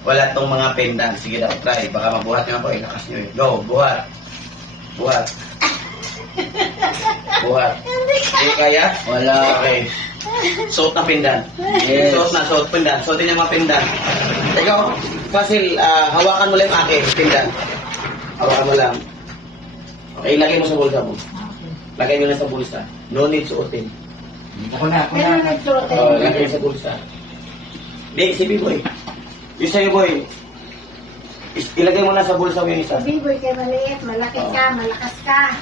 wala tong mga pendant. Sige daw, try. Baka mabuhat nga po. Lakas nyo eh. Go, buhat. Buhat. Buhat. Hindi kaya? Wala. Okay. Suot na pendant. Yes. Suot pendant. Suotin yung mga pendant. Ikaw, Fasil, hawakan mo lang yung akin, pendant. Hawakan mo lang. Okay, lagay mo sa bulsa mo. Lagay mo lang sa bulsa. No need suotin. Ako na. Lagay mo sa bulsa. Di, si B-Boy. Yung sa'yo, boy. Ilagay mo na sa bulsa mo yung isa. Biboy kay maliit, malaki ka, malakas ka.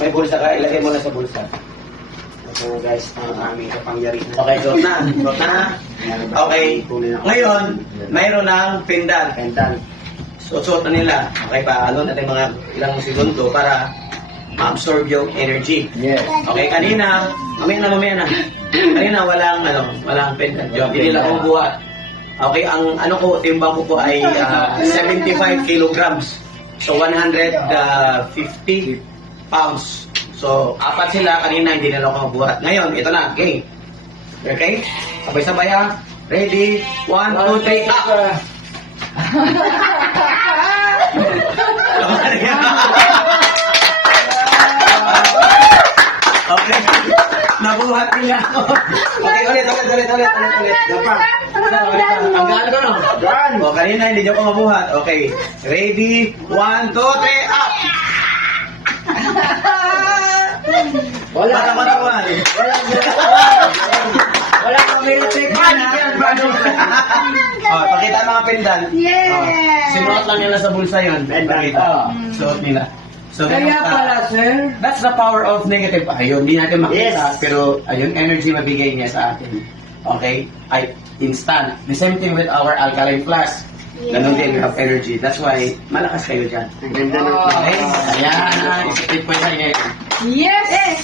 May bulsa ka, ilagay mo na sa bulsa. So guys, ang aming kapangyarihan. Okay, suot na. Suot na. Okay. Ngayon, mayroon ng pendant. Pendant. Suot na nila. Okay pa, ano natin mga ilang segundo para ma-absorb yung energy. Yes. Okay, kanina, mamaya na. Kanina walang pendant. Yung pinila kong buhat. Okay, ang ano ko, timbang ko po ay 75 kilograms. So 150 pounds. So, apat sila, kanina hindi nila ako mabuhat. Ngayon, ito na, okay. Okay? Sabay-sabay ha. Ready? 1, 2, 3, up! Okay. Nabuhat nila ako. Okay, ulit. Dapat. Ang gano'n ko, no? O, kanina hindi niyo ko mabuhat. Okay. Ready? 1, 2, 3, up! Wala. Wala kang minute Pakita ang mga pendant. Yes! Sinuot lang nila sa bulsa yun. Pakita. Suot nila. So, Kaya pala, sir. that's the power of negative. Ayun, hindi natin makita. Yes. Pero, ayun, energy mabigay niya sa atin. Okay? Ay, instant. The same thing with our alkaline flask. Ganun din, we have energy. That's why, malakas kayo dyan. Okay? Ayan, isipin po sa inyo. Yes!